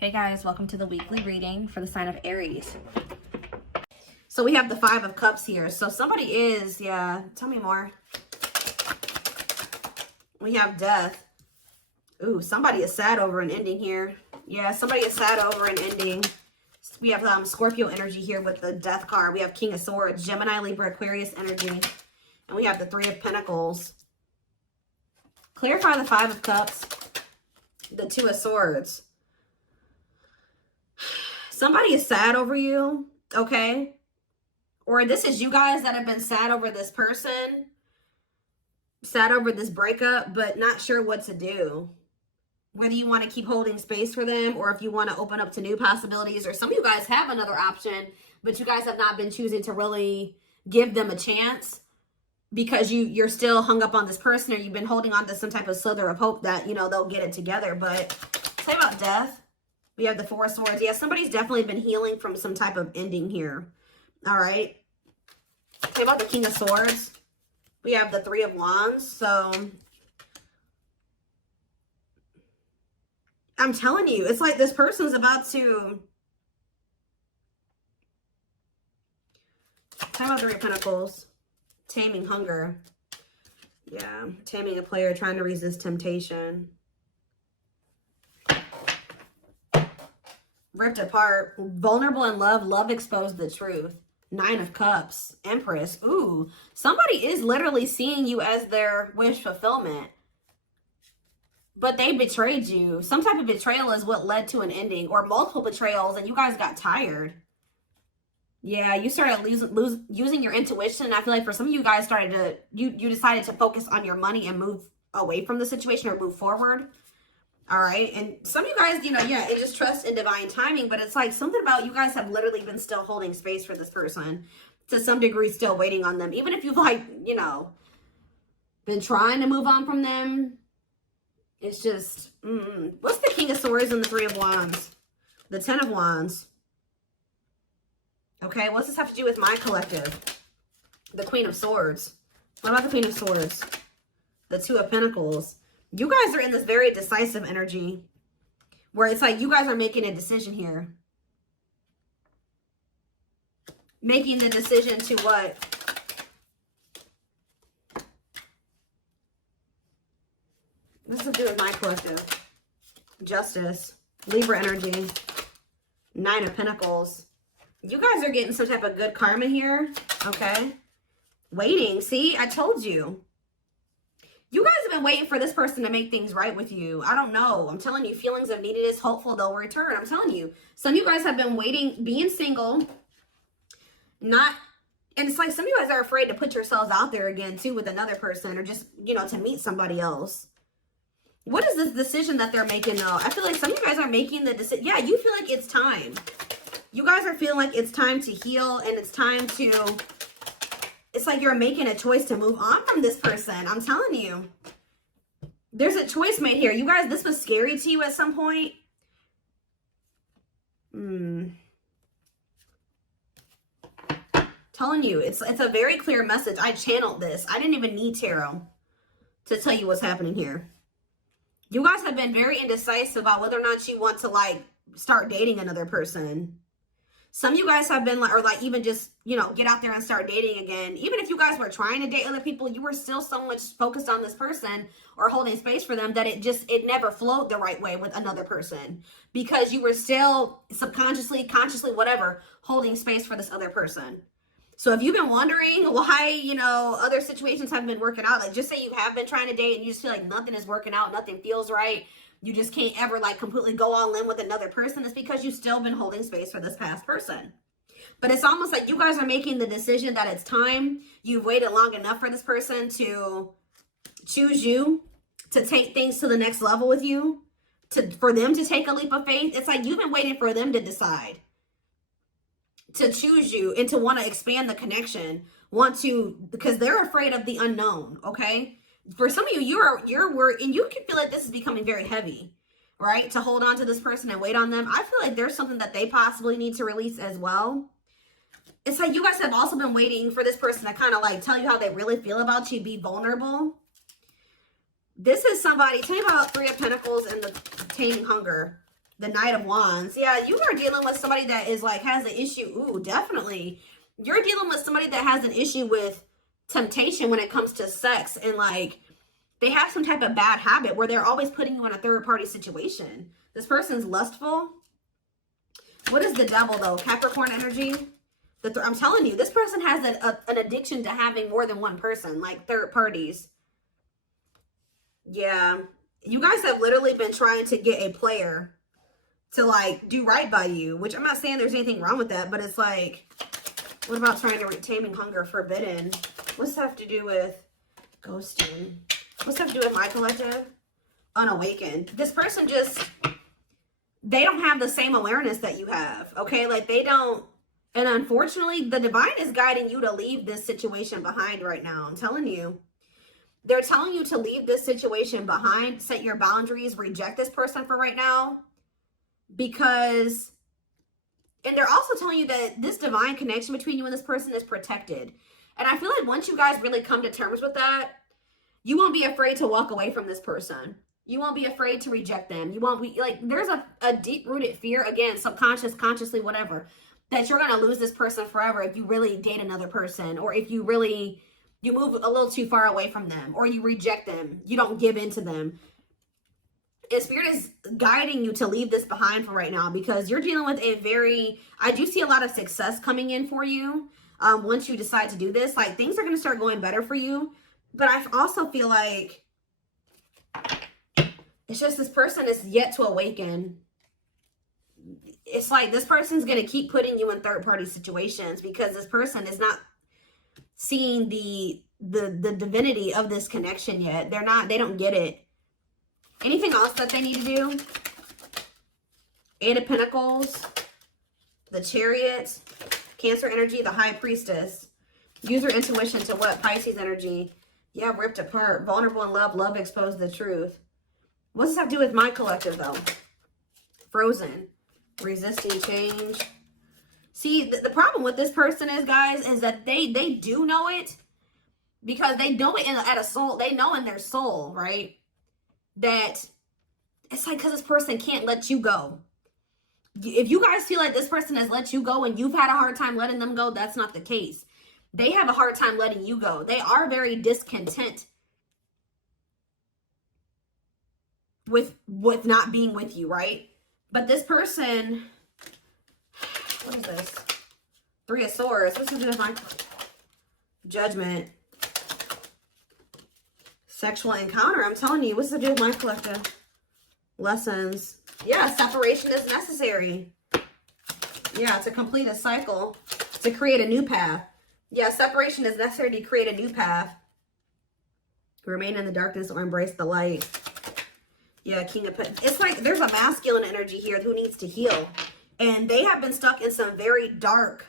Hey guys, welcome to the weekly reading for the sign of Aries. So we have the 5 of Cups here. So somebody is, yeah, tell me more. We have Death. Ooh, somebody is sad over an ending here. Yeah, somebody is sad over an ending. We have Scorpio energy here with the Death card. We have King of Swords, Gemini, Libra, Aquarius energy. And we have the 3 of Pentacles. Clarify the 5 of Cups. The 2 of Swords. Somebody is sad over you, okay? Or this is you guys that have been sad over this person, sad over this breakup, but not sure what to do. Whether you want to keep holding space for them or if you want to open up to new possibilities, or some of you guys have another option, but you guys have not been choosing to really give them a chance because you're still hung up on this person, or you've been holding on to some type of slither of hope that, you know, they'll get it together. But say about Death. We have the 4 of Swords. Yeah, somebody's definitely been healing from some type of ending here. All right. Say about the King of Swords. We have the 3 of Wands. So I'm telling you, it's like this person's about to... Say about 3 of Pentacles. Taming hunger. Yeah, taming a player trying to resist temptation. Ripped apart, vulnerable in love, love exposed the truth. 9 of Cups, Empress. Ooh, somebody is literally seeing you as their wish fulfillment. But they betrayed you. Some type of betrayal is what led to an ending, or multiple betrayals, and you guys got tired. Yeah, you started using your intuition. I feel like for some of you guys started to, you decided to focus on your money and move away from the situation, or move forward. All right. And some of you guys, you know, yeah, it just trust in divine timing. But it's like something about you guys have literally been still holding space for this person. To some degree, still waiting on them. Even if you've, like, you know, been trying to move on from them. It's just, What's the King of Swords and the 3 of Wands? The 10 of Wands. Okay. What's this have to do with my collective? The Queen of Swords. What about the Queen of Swords? The 2 of Pentacles. You guys are in this very decisive energy where it's like you guys are making a decision here. Making the decision to what? This has to do with my collective. Justice. Libra energy. 9 of Pentacles. You guys are getting some type of good karma here. Okay. Waiting. See, I told you. You guys have been waiting for this person to make things right with you. I don't know. I'm telling you, feelings of neediness, hopeful they'll return. I'm telling you. Some of you guys have been waiting, being single. And it's like some of you guys are afraid to put yourselves out there again, too, with another person. Or just, you know, to meet somebody else. What is this decision that they're making, though? I feel like some of you guys are making the decision. Yeah, you feel like it's time. You guys are feeling like it's time to heal. And it's time to... It's like you're making a choice to move on from this person. I'm telling you. There's a choice made here. You guys, this was scary to you at some point. Telling you, it's a very clear message. I channeled this. I didn't even need tarot to tell you what's happening here. You guys have been very indecisive about whether or not you want to, like, start dating another person. Some of you guys have been, like, or like even just, you know, get out there and start dating again. Even if you guys were trying to date other people, you were still so much focused on this person or holding space for them that it never flowed the right way with another person. Because you were still subconsciously, consciously, whatever, holding space for this other person. So if you've been wondering why, you know, other situations haven't been working out, like just say you have been trying to date and you just feel like nothing is working out, nothing feels right. You just can't ever, like, completely go all in with another person. It's because you've still been holding space for this past person. But it's almost like you guys are making the decision that it's time. You've waited long enough for this person to choose you, to take things to the next level with you, for them to take a leap of faith. It's like you've been waiting for them to decide, to choose you, and to want to expand the connection. Because they're afraid of the unknown, okay? For some of you, you're worried, and you can feel like this is becoming very heavy, right? To hold on to this person and wait on them. I feel like there's something that they possibly need to release as well. It's like you guys have also been waiting for this person to kind of like tell you how they really feel about you, be vulnerable. This is somebody, tell me about 3 of Pentacles and the taming hunger. The Knight of Wands. Yeah, you are dealing with somebody that is like, has an issue. Ooh, definitely. You're dealing with somebody that has an issue with temptation when it comes to sex. And like, they have some type of bad habit where they're always putting you in a third party situation. This person's lustful. What is the Devil though? Capricorn energy. I'm telling you, this person has an addiction to having more than one person, like third parties. Yeah. You guys have literally been trying to get a player to like do right by you, which I'm not saying there's anything wrong with that, but it's like, what about trying to taming hunger, forbidden? What's that have to do with ghosting? What's that have to do with my collective? Unawakened. This person just, they don't have the same awareness that you have, okay? Like they don't, and unfortunately, the divine is guiding you to leave this situation behind right now. I'm telling you. They're telling you to leave this situation behind, set your boundaries, reject this person for right now. Because, and they're also telling you that this divine connection between you and this person is protected. And I feel like once you guys really come to terms with that, you won't be afraid to walk away from this person. You won't be afraid to reject them. You won't be, like, there's a deep-rooted fear, again, subconscious, consciously, whatever, that you're going to lose this person forever if you really date another person, or if you really, you move a little too far away from them, or you reject them, you don't give in to them. And Spirit is guiding you to leave this behind for right now, because you're dealing with a very, I do see a lot of success coming in for you. Once you decide to do this, like things are going to start going better for you. But I also feel like it's just this person is yet to awaken. It's like this person's going to keep putting you in third party situations because this person is not seeing the divinity of this connection yet. They don't get it. Anything else that they need to do? Eight of Pentacles, the Chariot, Cancer energy, the High Priestess. Use your intuition to what? Pisces energy. Yeah, ripped apart. Vulnerable in love. Love exposed the truth. What does that have to do with my collective though? Frozen. Resisting change. See, the problem with this person is, guys, is that they do know it, because they know it at a soul. They know in their soul, right? That it's like, because this person can't let you go. If you guys feel like this person has let you go and you've had a hard time letting them go, that's not the case. They have a hard time letting you go. They are very discontent with not being with you, right? But this person, what is this? Three of Swords. What's to do with my Judgment? Sexual encounter. I'm telling you, what's to do with my collective? Lessons. Yeah, separation is necessary. Yeah, to complete a cycle, to create a new path. Yeah, separation is necessary to create a new path. Remain in the darkness or embrace the light. Yeah, King of Pentacles. It's like there's a masculine energy here who needs to heal. And they have been stuck in some very dark,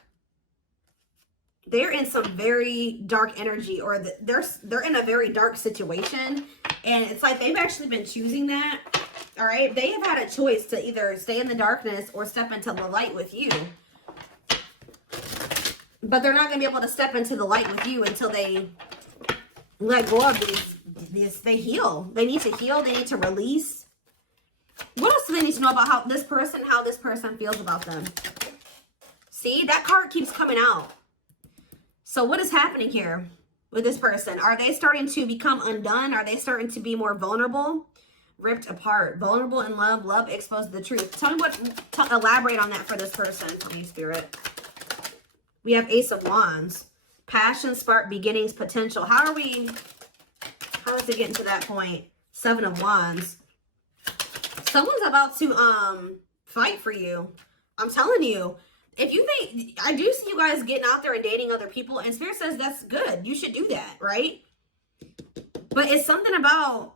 they're in some very dark energy, or they're in a very dark situation. And it's like they've actually been choosing that. All right. They have had a choice to either stay in the darkness or step into the light with you. But they're not going to be able to step into the light with you until they let go of these. They heal. They need to heal. They need to release. What else do they need to know about how this person feels about them? See, that card keeps coming out. So what is happening here with this person? Are they starting to become undone? Are they starting to be more vulnerable? Ripped apart. Vulnerable in love. Love exposed the truth. Tell me elaborate on that for this person, for me, Spirit. We have Ace of Wands. Passion, spark, beginnings, potential. How is it getting to that point? Seven of Wands. Someone's about to fight for you. I'm telling you. If you think, I do see you guys getting out there and dating other people, and Spirit says that's good. You should do that, right? But it's something about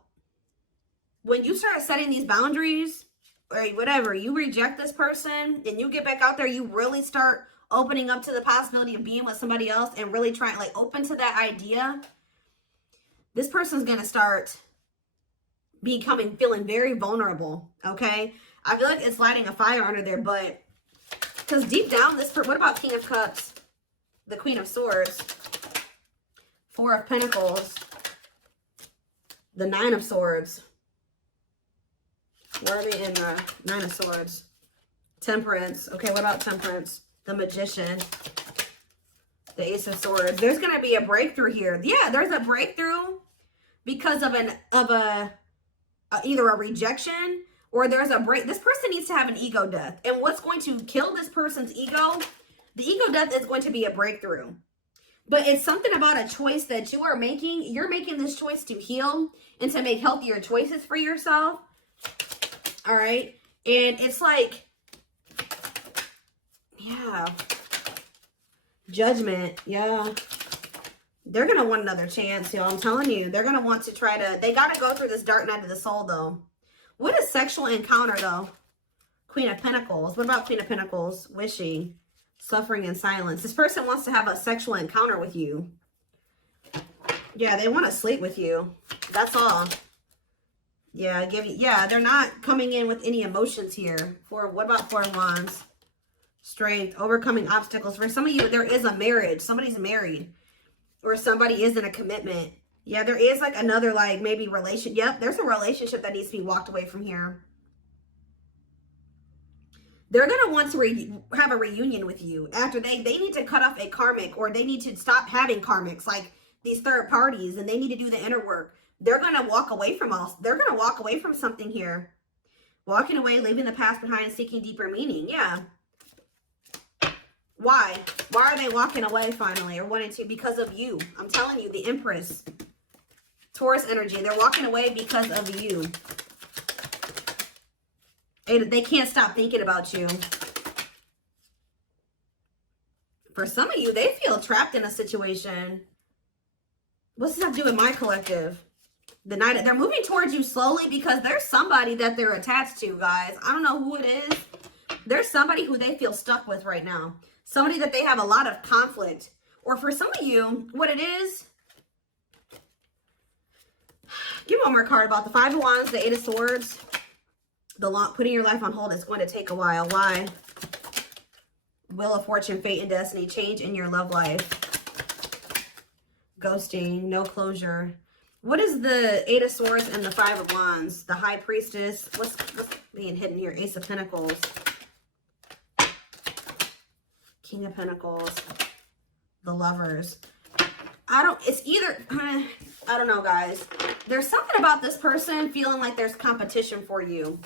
when you start setting these boundaries, or whatever, you reject this person and you get back out there, you really start opening up to the possibility of being with somebody else and really trying, like, open to that idea. This person's going to start feeling very vulnerable, okay? I feel like it's lighting a fire under their butt. Because deep down, what about King of Cups? The Queen of Swords. Four of Pentacles. The Nine of Swords. Where are they in the Nine of Swords? Temperance. Okay, what about Temperance? The Magician. The Ace of Swords. There's going to be a breakthrough here. Yeah, there's a breakthrough because of either a rejection or there's a break. This person needs to have an ego death. And what's going to kill this person's ego? The ego death is going to be a breakthrough. But it's something about a choice that you are making. You're making this choice to heal and to make healthier choices for yourself. All right. And it's like, yeah. Judgment. Yeah. They're going to want another chance, y'all. I'm telling you. They're going to want to try to, they got to go through this dark night of the soul, though. What is sexual encounter, though? Queen of Pentacles. What about Queen of Pentacles? Wishing. Suffering in silence. This person wants to have a sexual encounter with you. Yeah, they want to sleep with you. That's all. Yeah, they're not coming in with any emotions here. What about Four of Wands? Strength, overcoming obstacles. For some of you, there is a marriage. Somebody's married. Or somebody is in a commitment. Yeah, there is like another like maybe relation. Yep, there's a relationship that needs to be walked away from here. They're going to want to have a reunion with you after they need to cut off a karmic, or they need to stop having karmics like these third parties, and they need to do the inner work. They're going to walk away from us. They're going to walk away from something here. Walking away, leaving the past behind, seeking deeper meaning. Yeah. Why? Why are they walking away finally or wanting to? Because of you. I'm telling you, the Empress. Taurus energy. They're walking away because of you. They can't stop thinking about you. For some of you, they feel trapped in a situation. What's this have to do with my collective? The night they're moving towards you slowly because there's somebody that they're attached to, guys. I don't know who it is. There's somebody who they feel stuck with right now. Somebody that they have a lot of conflict. Or for some of you, what it is. Give one more card about the Five of Wands, the Eight of Swords. Putting your life on hold is going to take a while. Why? Wheel of Fortune, fate and destiny, change in your love life. Ghosting, no closure. What is the Eight of Swords and the Five of Wands? The High Priestess. What's being hidden here? Ace of Pentacles. King of Pentacles. The Lovers. It's either, I don't know, guys. There's something about this person feeling like there's competition for you.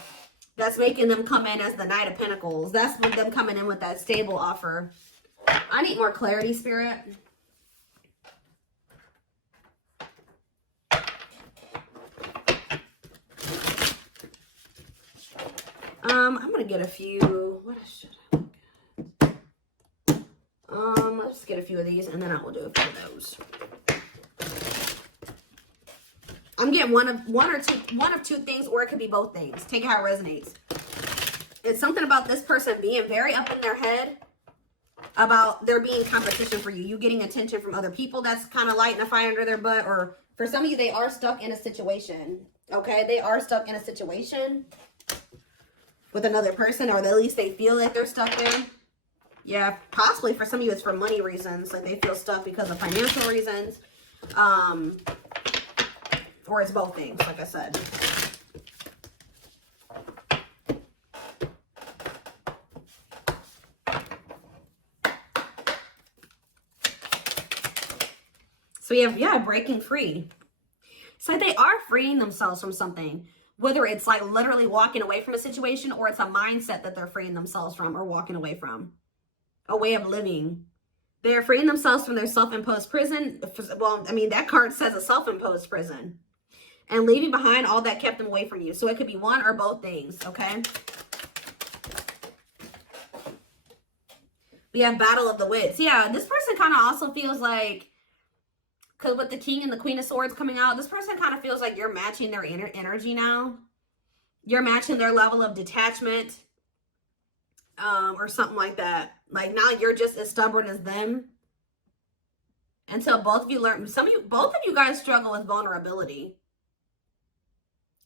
That's making them come in as the Knight of Pentacles. That's them coming in with that stable offer. I need more clarity, Spirit. I'm going to get a few. What should I look at? Let's get a few of these and then I will do a few of those. I'm getting one of two things, or it could be both things. Take it how it resonates. It's something about this person being very up in their head about there being competition for you. You getting attention from other people that's kind of lighting a fire under their butt. Or for some of you, they are stuck in a situation. Okay? They are stuck in a situation with another person, or at least they feel like they're stuck there. Yeah, possibly for some of you, it's for money reasons. Like they feel stuck because of financial reasons. Or it's both things, like I said. So we have, yeah, breaking free. So they are freeing themselves from something. Whether it's like literally walking away from a situation, or it's a mindset that they're freeing themselves from or walking away from. A way of living. They're freeing themselves from their self-imposed prison. Well, I mean, that card says a self-imposed prison. And leaving behind all that kept them away from you. So it could be one or both things, okay? We have Battle of the Wits. Yeah, this person kind of also feels like, because with the King and the Queen of Swords coming out, this person kind of feels like you're matching their energy now. You're matching their level of detachment. Or something like that. Like now you're just as stubborn as them. Until both of you learn, both of you guys struggle with vulnerability.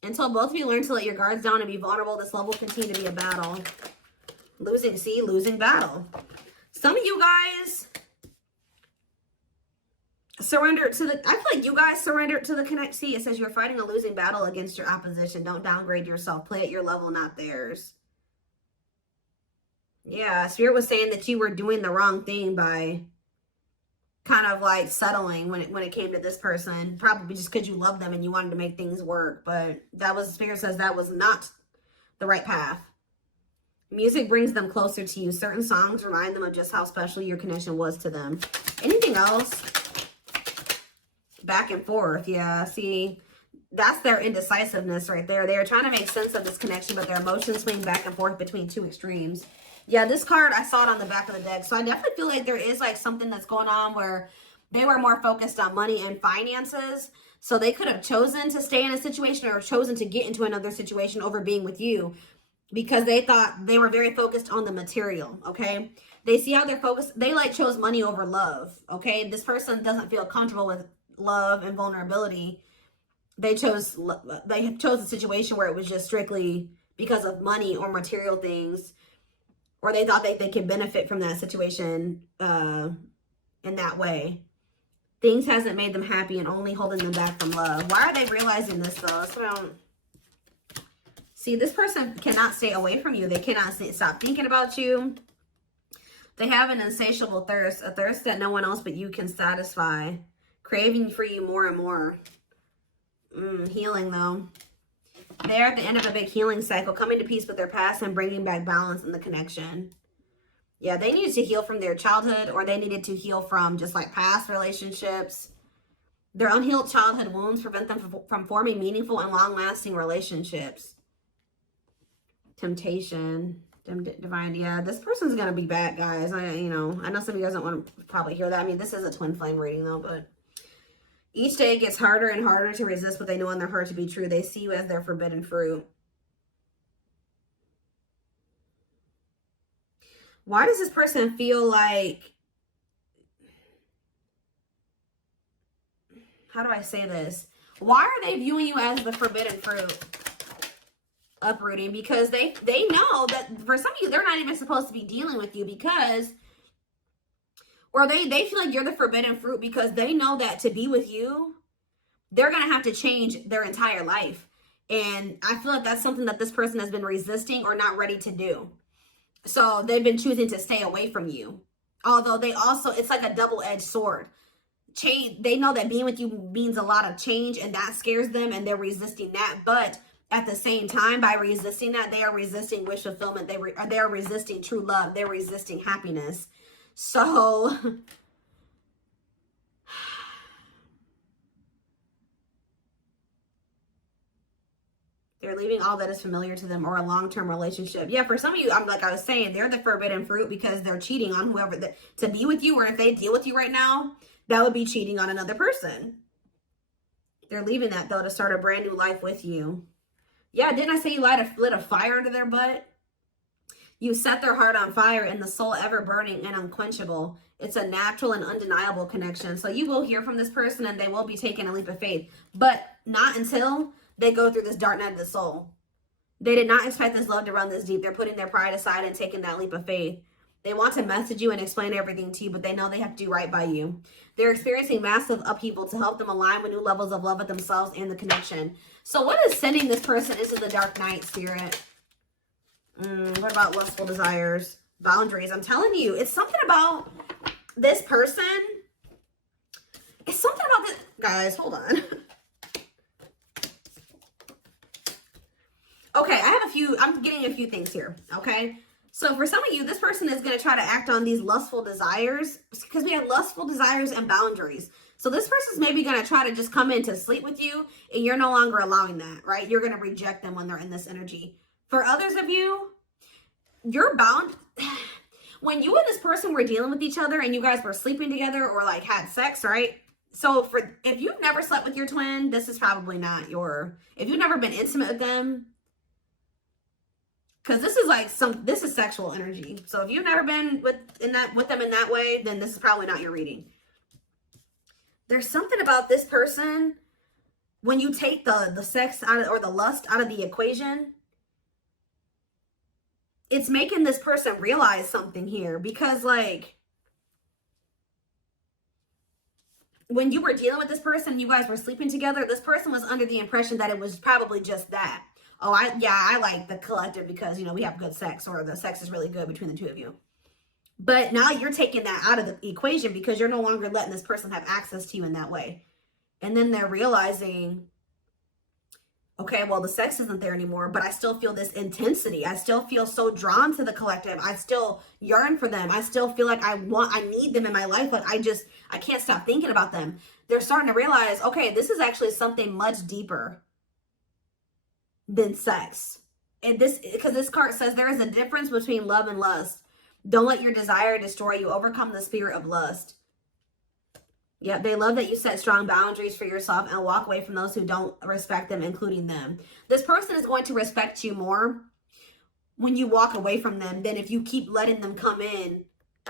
Until both of you learn to let your guards down and be vulnerable, this love will continue to be a battle. Losing battle. Some of you guys, Surrender to the, I feel like you guys surrender to the connect. See, it says you're fighting a losing battle against your opposition. Don't downgrade yourself. Play at your level, not theirs. Yeah, Spirit was saying that you were doing the wrong thing by kind of like settling when it came to this person, probably just because you love them and you wanted to make things work. But that was, Spirit says that was not the right path. Music brings them closer to you. Certain songs remind them of just how special your connection was to them. Anything else? Back and forth. Yeah, see, that's their indecisiveness right there. They're trying to make sense of this connection, but their emotions swing back and forth between two extremes. Yeah, this card, I saw it on the back of the deck. So I definitely feel like there is like something that's going on where they were more focused on money and finances. So they could have chosen to stay in a situation or chosen to get into another situation over being with you because they thought they were very focused on the material, okay? They see how they're focused. They like chose money over love, okay? This person doesn't feel comfortable with love and vulnerability. They chose a situation where it was just strictly because of money or material things, or they thought they could benefit from that situation in that way. Things hasn't made them happy and only holding them back from love. Why are they realizing this though? That's what I don't see. This person cannot stay away from you. They cannot stop thinking about you. They have an insatiable thirst, a thirst that no one else but you can satisfy. Craving for you more and more. Healing though. They're at the end of a big healing cycle, coming to peace with their past and bringing back balance in the connection. Yeah, they needed to heal from their childhood, or they needed to heal from just like past relationships. Their unhealed childhood wounds prevent them from forming meaningful and long-lasting relationships. Temptation. Divine. Yeah, this person's going to be back, guys. I know some of you guys don't want to probably hear that. I mean, this is a twin flame reading though, but each day it gets harder and harder to resist what they know in their heart to be true. They see you as their forbidden fruit. Why does this person feel like, how do I say this? Why are they viewing you as the forbidden fruit? Uprooting, because they know that for some of you, they're not even supposed to be dealing with you because, or they feel like you're the forbidden fruit because they know that to be with you, they're going to have to change their entire life. And I feel like that's something that this person has been resisting or not ready to do. So they've been choosing to stay away from you. Although they also, it's like a double-edged sword. Change. They know that being with you means a lot of change and that scares them and they're resisting that. But at the same time, by resisting that, they are resisting wish fulfillment. They are resisting true love. They're resisting happiness. So they're leaving all that is familiar to them or a long-term relationship. Yeah, for some of you, like I was saying, they're the forbidden fruit because they're cheating on whoever to be with you, or if they deal with you right now, that would be cheating on another person. They're leaving that though to start a brand new life with you. Yeah, didn't I say you lit a fire under their butt? You set their heart on fire and the soul ever burning and unquenchable. It's a natural and undeniable connection. So you will hear from this person and they will be taking a leap of faith, but not until they go through this dark night of the soul. They did not expect this love to run this deep. They're putting their pride aside and taking that leap of faith. They want to message you and explain everything to you, but they know they have to do right by you. They're experiencing massive upheaval to help them align with new levels of love with themselves and the connection. So what is sending this person into the dark night, Spirit? What about lustful desires? Boundaries. I'm telling you, it's something about this person. It's something about this. Guys, hold on. Okay, I'm getting a few things here, okay? So for some of you, this person is going to try to act on these lustful desires because we have lustful desires and boundaries. So this person's maybe going to try to just come in to sleep with you and you're no longer allowing that, right? You're going to reject them when they're in this energy. For others of you, you're bound. When you and this person were dealing with each other and you guys were sleeping together or like had sex, right? So if you've never slept with your twin, this is probably not if you've never been intimate with them, because this is like this is sexual energy. So if you've never been with them in that way, then this is probably not your reading. There's something about this person when you take the sex out of, or the lust out of the equation, it's making this person realize something here because like when you were dealing with this person, you guys were sleeping together, this person was under the impression that it was probably just that. Oh, I like the collective because, you know, we have good sex, or the sex is really good between the two of you. But now you're taking that out of the equation because you're no longer letting this person have access to you in that way. And then they're realizing, okay, well, the sex isn't there anymore, but I still feel this intensity. I still feel so drawn to the collective. I still yearn for them. I still feel like I need them in my life, but I can't stop thinking about them. They're starting to realize, okay, this is actually something much deeper than sex. And because this card says there is a difference between love and lust. Don't let your desire destroy you. Overcome the spirit of lust. Yeah, they love that you set strong boundaries for yourself and walk away from those who don't respect them, including them. This person is going to respect you more when you walk away from them than if you keep letting them come in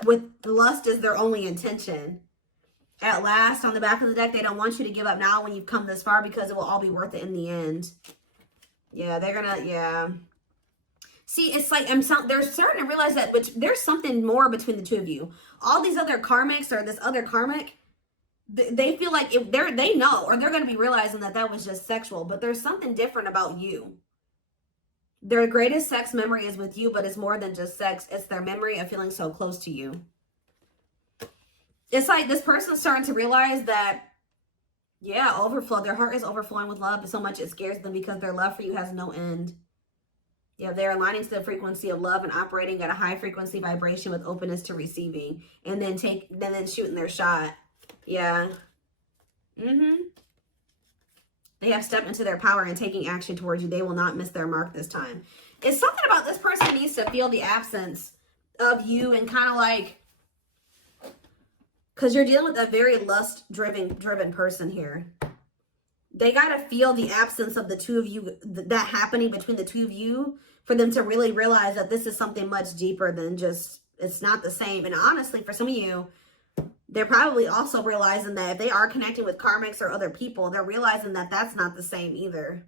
with lust as their only intention. At last, on the back of the deck, they don't want you to give up now when you've come this far because it will all be worth it in the end. Yeah, they're gonna, yeah. See, it's like they're starting to realize that there's something more between the two of you. All these other karmics or this other karmic, they feel like they know, or they're going to be realizing that that was just sexual, but there's something different about you. Their greatest sex memory is with you, but it's more than just sex. It's their memory of feeling so close to you. It's like this person's starting to realize that, yeah, overflow. Their heart is overflowing with love so much it scares them because their love for you has no end. Yeah, they're aligning to the frequency of love and operating at a high frequency vibration with openness to receiving, and then shooting their shot. Yeah. They have stepped into their power and taking action towards you. They will not miss their mark this time. It's something about this person needs to feel the absence of you and kind of like, because you're dealing with a very lust-driven person here. They got to feel the absence of the two of you, that happening between the two of you, for them to really realize that this is something much deeper than just, it's not the same. And honestly, for some of you, they're probably also realizing that if they are connecting with karmics or other people, they're realizing that that's not the same either.